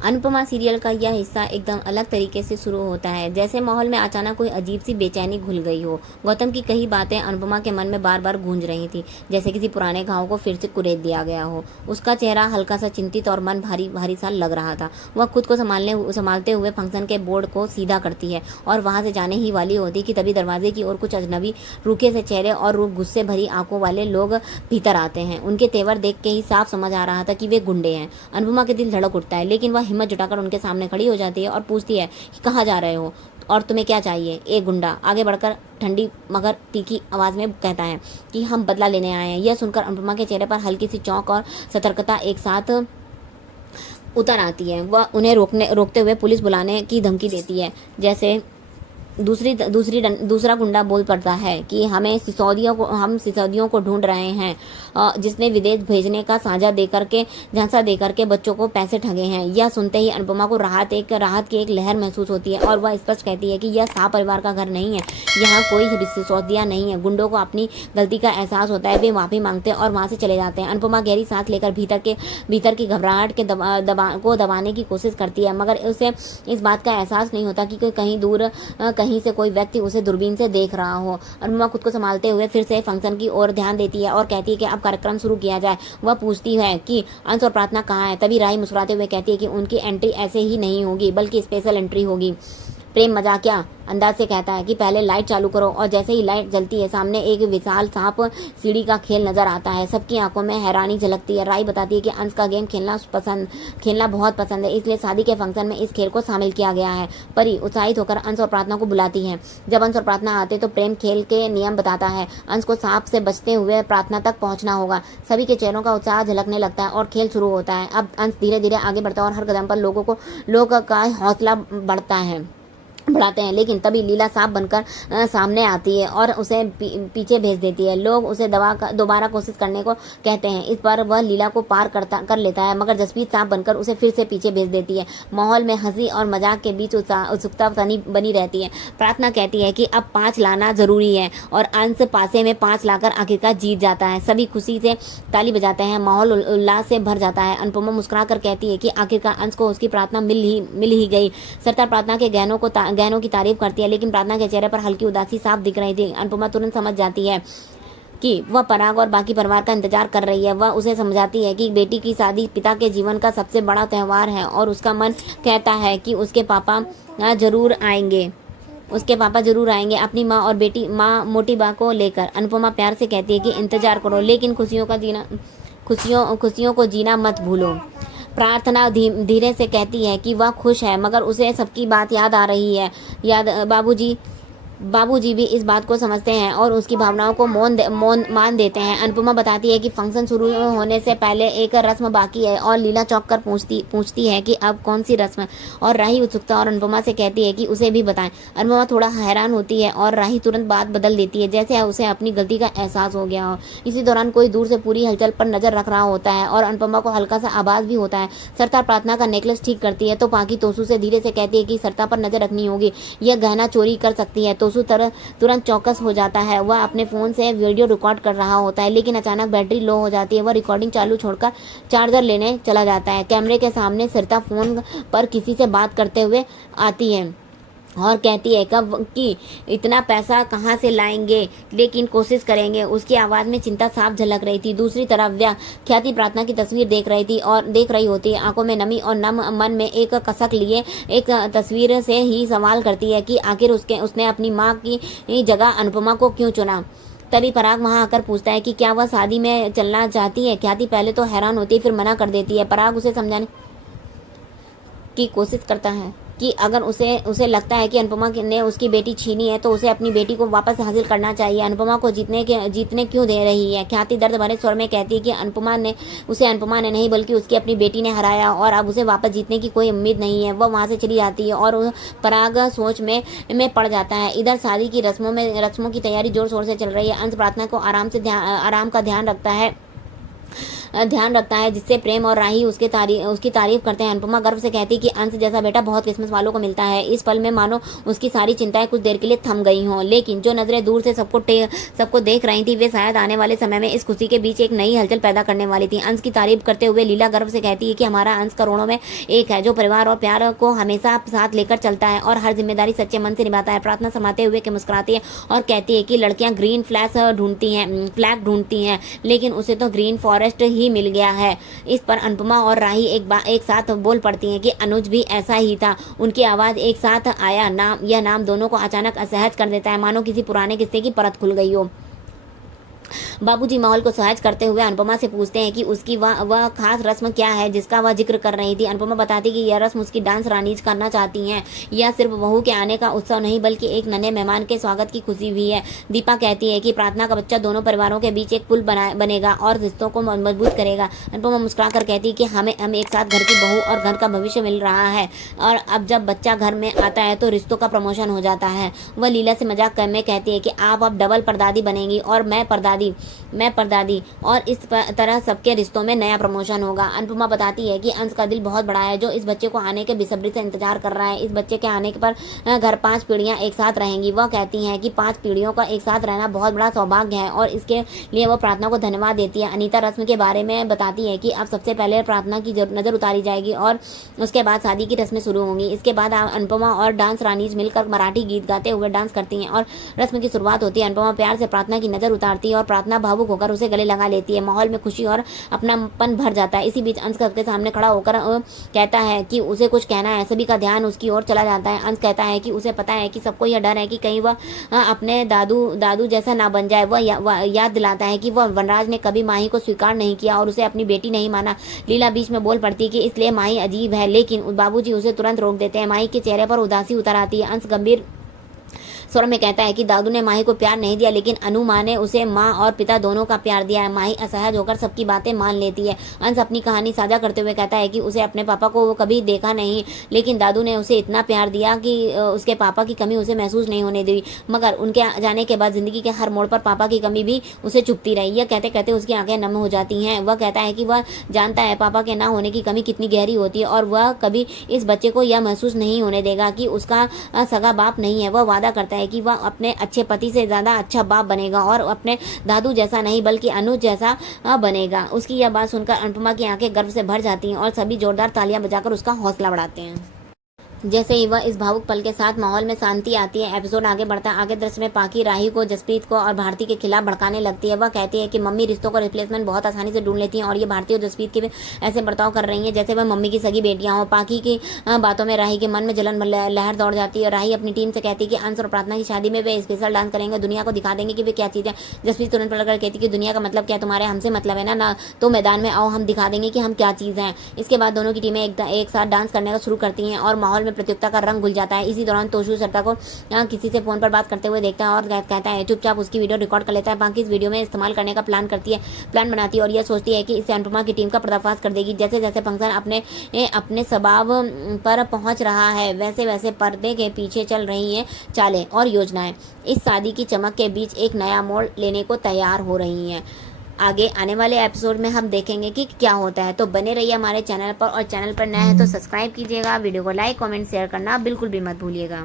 Anupama serial का यह हिस्सा एकदम अलग तरीके से शुरू होता है, जैसे माहौल में अचानक कोई अजीब सी बेचैनी घुल गई हो। गौतम की कई बातें अनुपमा के मन में बार बार गूंज रही थी, जैसे किसी पुराने घाव को फिर से कुरेद दिया गया हो। उसका चेहरा हल्का सा चिंतित और मन भारी भारी सा लग रहा था। वह खुद को संभालते हुए फंक्शन के बोर्ड को सीधा करती है और वहां से जाने ही वाली होती कि तभी दरवाजे की ओर कुछ अजनबी रूखे से चेहरे और गुस्से भरी आंखों वाले लोग भीतर आते हैं। उनके तेवर देख के ही साफ समझ आ रहा था कि वे गुंडे हैं। अनुपमा के दिल धड़क उठता है, लेकिन वह हिम्मत जुटाकर उनके सामने खड़ी हो जाती है और पूछती है कि कहाँ जा रहे हो और तुम्हें क्या चाहिए। एक गुंडा आगे बढ़कर ठंडी मगर तीखी आवाज में कहता है कि हम बदला लेने आए हैं। यह सुनकर अनुपमा के चेहरे पर हल्की सी चौंक और सतर्कता एक साथ उतर आती है। वह उन्हें रोकते हुए पुलिस बुलाने की धमकी देती है। जैसे दूसरा गुंडा बोल पड़ता है कि हम सिसोदियों को ढूंढ रहे हैं, जिसने विदेश भेजने का झांसा देकर के बच्चों को पैसे ठगे हैं। यह सुनते ही अनुपमा को राहत की एक लहर महसूस होती है और वह स्पष्ट कहती है कि यह शाह परिवार का घर नहीं है, यहाँ कोई सिसोदिया नहीं है। गुंडों को अपनी गलती का एहसास होता है, वे माफी मांगते हैं और वहां से चले जाते हैं। अनुपमा गहरी सांस लेकर भीतर की घबराहट के दबाने की कोशिश करती है, मगर उसे इस बात का एहसास नहीं होता कि कहीं से कोई व्यक्ति उसे दूरबीन से देख रहा हो। अनुपमा खुद को संभालते हुए फिर से फंक्शन की ओर ध्यान देती है और कहती है कि अब कार्यक्रम शुरू किया जाए। वह पूछती है कि अंश और प्रार्थना कहाँ है। तभी राही मुस्कुराते हुए कहती है कि उनकी एंट्री ऐसे ही नहीं होगी, बल्कि स्पेशल एंट्री होगी। प्रेम मजाकिया अंदाज से कहता है कि पहले लाइट चालू करो, और जैसे ही लाइट जलती है सामने एक विशाल सांप सीढ़ी का खेल नजर आता है। सबकी आंखों में हैरानी झलकती है। राई बताती है कि अंश का गेम खेलना बहुत पसंद है, इसलिए शादी के फंक्शन में इस खेल को शामिल किया गया है। परी उत्साहित होकर अंश और प्रार्थना को बुलाती है। जब अंश और प्रार्थना आते तो प्रेम खेल के नियम बताता है। अंश को सांप से बचते हुए प्रार्थना तक पहुंचना होगा। सभी के चेहरों का उत्साह झलकने लगता है और खेल शुरू होता है। अब अंश धीरे धीरे आगे बढ़ता है और हर कदम पर लोगों का हौसला बढ़ाते हैं, लेकिन तभी लीला सांप बनकर सामने आती है और उसे पीछे भेज देती है। लोग उसे दोबारा कोशिश करने को कहते हैं। इस बार वह लीला को पार कर लेता है, मगर जसप्रीत सांप बनकर उसे फिर से पीछे भेज देती है। माहौल में हंसी और मजाक के बीच उत्सुकता बनी रहती है। प्रार्थना कहती है कि अब 5 लाना जरूरी है और अंश पासे में 5 लाकर आखिरकार जीत जाता है। सभी खुशी से ताली बजाते हैं, माहौल उल्लास से भर जाता है। अनुपमा मुस्कुरा कर कहती है कि आखिरकार अंश को उसकी प्रार्थना मिल ही गई। सरदार प्रार्थना के गहनों की तारीफ करती है, लेकिन प्रार्थना के चेहरे पर हल्की उदासी साफ दिख रही थी। अनुपमा तुरंत समझ जाती है कि वह पराग और बाकी परिवार का इंतजार कर रही है। वह उसे समझाती है कि बेटी की शादी पिता के जीवन का सबसे बड़ा त्योहार है और उसका मन कहता है कि उसके पापा जरूर आएंगे अपनी माँ और मोटी बा को लेकर। अनुपमा प्यार से कहती है कि इंतजार करो, लेकिन खुशियों को जीना मत भूलो। प्रार्थना धीरे से कहती है कि वह खुश है, मगर उसे सबकी बात याद आ रही है। बाबूजी भी इस बात को समझते हैं और उसकी भावनाओं को मान देते हैं। अनुपमा बताती है कि फंक्शन शुरू होने से पहले एक रस्म बाकी है और लीला चौंक कर पूछती है कि अब कौन सी रस्म, और राही उत्सुकता और अनुपमा से कहती है कि उसे भी बताएं। अनुपमा थोड़ा हैरान होती है और राही तुरंत बात बदल देती है, जैसे उसे अपनी गलती का एहसास हो गया हो। इसी दौरान कोई दूर से पूरी हलचल पर नजर रख रहा होता है और अनुपमा को हल्का सा आभास भी होता है। सरता प्रार्थना का नेकलेस ठीक करती है तो पाकी तोसू से धीरे से कहती है कि सरता पर नजर रखनी होगी, यह गहना चोरी कर सकती है। तुरंत चौकस हो जाता है। वह अपने फोन से वीडियो रिकॉर्ड कर रहा होता है, लेकिन अचानक बैटरी लो हो जाती है। वह रिकॉर्डिंग चालू छोड़कर चार्जर लेने चला जाता है। कैमरे के सामने सरिता फोन पर किसी से बात करते हुए आती है और कहती है कि इतना पैसा कहाँ से लाएंगे, लेकिन कोशिश करेंगे। उसकी आवाज में चिंता साफ झलक रही थी। दूसरी तरफ ख्याति प्रार्थना की तस्वीर देख रही होती है। आंखों में नमी और मन में एक कसक लिए एक तस्वीर से ही सवाल करती है कि आखिर उसने अपनी माँ की जगह अनुपमा को क्यों चुना। तभी पराग वहां आकर पूछता है कि क्या वह शादी में चलना चाहती है। ख्याति पहले तो हैरान होती है, फिर मना कर देती है। पराग उसे समझाने की कोशिश करता है कि अगर उसे लगता है कि अनुपमा ने उसकी बेटी छीनी है तो उसे अपनी बेटी को वापस हासिल करना चाहिए। अनुपमा को जीतने क्यों दे रही है। ख्याति दर्द भरे स्वर में कहती है कि अनुपमा ने नहीं बल्कि उसकी अपनी बेटी ने हराया और अब उसे वापस जीतने की कोई उम्मीद नहीं है। वह वहां से चली जाती है और पराग सोच में पड़ जाता है। इधर शादी की रस्मों की तैयारी जोर शोर से चल रही है। अंश प्रार्थना को आराम का ध्यान रखता है ध्यान रखता है, जिससे प्रेम और राही उसकी तारीफ करते हैं। अनुपमा गर्व से कहती कि अंश जैसा बेटा बहुत किस्मत वालों को मिलता है। इस पल में मानो उसकी सारी चिंताएं कुछ देर के लिए थम गई हों, लेकिन जो नजरें दूर से सबको देख रही थी वे शायद आने वाले समय में इस खुशी के बीच एक नई हलचल पैदा करने वाली थी। अंश की तारीफ करते हुए लीला गर्व से कहती है कि हमारा अंश करोड़ों में एक है, जो परिवार और प्यार को हमेशा साथ लेकर चलता है और हर जिम्मेदारी सच्चे मन से निभाता है। प्रार्थना समाते हुए के मुस्कुराती है और कहती है कि लड़कियां ग्रीन फ्लैग ढूंढती हैं, लेकिन उसे तो ग्रीन फॉरेस्ट ही मिल गया है। इस पर अनुपमा और राही एक साथ बोल पड़ती हैं कि अनुज भी ऐसा ही था। उनकी आवाज एक साथ आया। यह नाम दोनों को अचानक असहज कर देता है, मानो किसी पुराने किस्से की परत खुल गई हो। बाबूजी माहौल को सहज करते हुए अनुपमा से पूछते हैं कि उसकी वह खास रस्म क्या है जिसका वह जिक्र कर रही थी। अनुपमा बताती कि यह रस्म उसकी डांस रानीज करना चाहती हैं। यह सिर्फ बहू के आने का उत्सव नहीं बल्कि एक नन्हे मेहमान के स्वागत की खुशी भी है। दीपा कहती है कि प्रार्थना का बच्चा दोनों परिवारों के बीच एक पुल बनेगा और रिश्तों को मजबूत करेगा। अनुपमा मुस्कुरा कर कहती कि हम एक साथ घर की बहू और घर का भविष्य मिल रहा है, और अब जब बच्चा घर में आता है तो रिश्तों का प्रमोशन हो जाता है। वह लीला से मजाक में कहती है कि आप अब डबल परदादी बनेंगी और मैं परदादी, और इस तरह सबके रिश्तों में नया प्रमोशन होगा। अनुपमा बताती है कि अंश का दिल बहुत बड़ा है, जो इस बच्चे को आने के बेसब्री से इंतजार कर रहा है। इस बच्चे के आने पर घर 5 पीढ़ियां एक साथ रहेंगी। वह कहती हैं कि 5 पीढ़ियों का एक साथ रहना बहुत बड़ा सौभाग्य है और इसके लिए वह प्रार्थना को धन्यवाद देती है। अनीता रस्म के बारे में बताती है कि अब सबसे पहले प्रार्थना की नजर उतारी जाएगी और उसके बाद शादी की रस्में शुरू होंगी। इसके बाद अनुपमा और डांस रानीज मिलकर मराठी गीत गाते हुए डांस करती हैं और रस्म की शुरुआत होती है। अनुपमा प्यार से प्रार्थना की नजर उतारती है और प्रार्थना भावुक होकर उसे गले लगा लेती है। माहौल में खुशी और अपनापन भर जाता है। इसी बीच अंश सबके सामने खड़ा होकर कहता है कि उसे कुछ कहना है। सभी का ध्यान उसकी ओर चला जाता है। अंश कहता है कि उसे पता है कि सबको यह डर है कि कहीं वह अपने दादू जैसा ना बन जाए। वह याद दिलाता है कि वह वनराज ने कभी माही को स्वीकार नहीं किया और उसे अपनी बेटी नहीं माना। लीला बीच में बोल पड़ती है कि इसलिए माही अजीब है, लेकिन बाबूजी उसे तुरंत रोक देते हैं। माही के चेहरे पर उदासी उतर आती है। अंश गंभीर स्वर में कहता है कि दादू ने माही को प्यार नहीं दिया, लेकिन अनु माँ ने उसे माँ और पिता दोनों का प्यार दिया है। माही असहज होकर सबकी बातें मान लेती है। अंश अपनी कहानी साझा करते हुए कहता है कि उसे अपने पापा को वो कभी देखा नहीं, लेकिन दादू ने उसे इतना प्यार दिया कि उसके पापा की कमी उसे महसूस नहीं होने दी। मगर उनके जाने के बाद जिंदगी के हर मोड़ पर पापा की कमी भी उसे चुभती रही। यह कहते कहते उसकी आंखें नम हो जाती हैं। वह कहता है कि वह जानता है पापा के ना होने की कमी कितनी गहरी होती है और वह कभी इस बच्चे को यह महसूस नहीं होने देगा कि उसका सगा बाप नहीं है। वह वादा करता है कि वह अपने अच्छे पति से ज्यादा अच्छा बाप बनेगा और अपने दादू जैसा नहीं बल्कि अनुज जैसा बनेगा। उसकी यह बात सुनकर अनुपमा की आंखें गर्व से भर जाती हैं और सभी जोरदार तालियां बजाकर उसका हौसला बढ़ाते हैं। जैसे ही वह इस भावुक पल के साथ माहौल में शांति आती है, एपिसोड आगे बढ़ता है। आगे दृश्य में पाकी राही को, जसप्रीत को और भारती के खिलाफ भड़काने लगती है। वह कहती है कि मम्मी रिश्तों का रिप्लेसमेंट बहुत आसानी से ढूंढ लेती हैं और ये भारती और जसप्रीत के ऐसे बर्ताव कर रही हैं जैसे वह मम्मी की सगी बेटियां हो। पाकी की बातों में राही के मन में जलन लहर दौड़ जाती है। राही अपनी टीम से कहती है कि अंश और प्रार्थना की शादी में वे स्पेशल डांस करेंगे, दुनिया को दिखा देंगे कि वे क्या चीज़ है। जसप्रीत तुरंत पलटकर कहती है कि दुनिया का मतलब क्या, तुम्हारे हमसे मतलब है ना, तो मैदान में आओ, हम दिखा देंगे कि हम क्या चीज़ हैं। इसके बाद दोनों की टीमें एक साथ डांस करने का शुरू करती हैं और माहौल में प्रतियोगिता का रंग जाता है। इसी दौरान तोशु श्रद्धा को किसी से फोन पर बात करते हुए देखता है और कहता है, चुपचाप उसकी वीडियो रिकॉर्ड कर लेता है। बाकी इस वीडियो में इस्तेमाल करने का प्लान बनाती है और यह सोचती है कि इससे अनुपमा की टीम का पर्दाफाश कर देगी। जैसे जैसे फंक्शन अपने स्वभाव पर पहुंच रहा है, वैसे वैसे पर्दे के पीछे चल रही हैं चालें और योजनाएं इस शादी की चमक के बीच एक नया मोड़ लेने को तैयार हो रही हैं। आगे आने वाले एपिसोड में हम देखेंगे कि क्या होता है। तो बने रहिए हमारे चैनल पर, और चैनल पर नए हैं तो सब्सक्राइब कीजिएगा। वीडियो को लाइक, कमेंट, शेयर करना बिल्कुल भी मत भूलिएगा।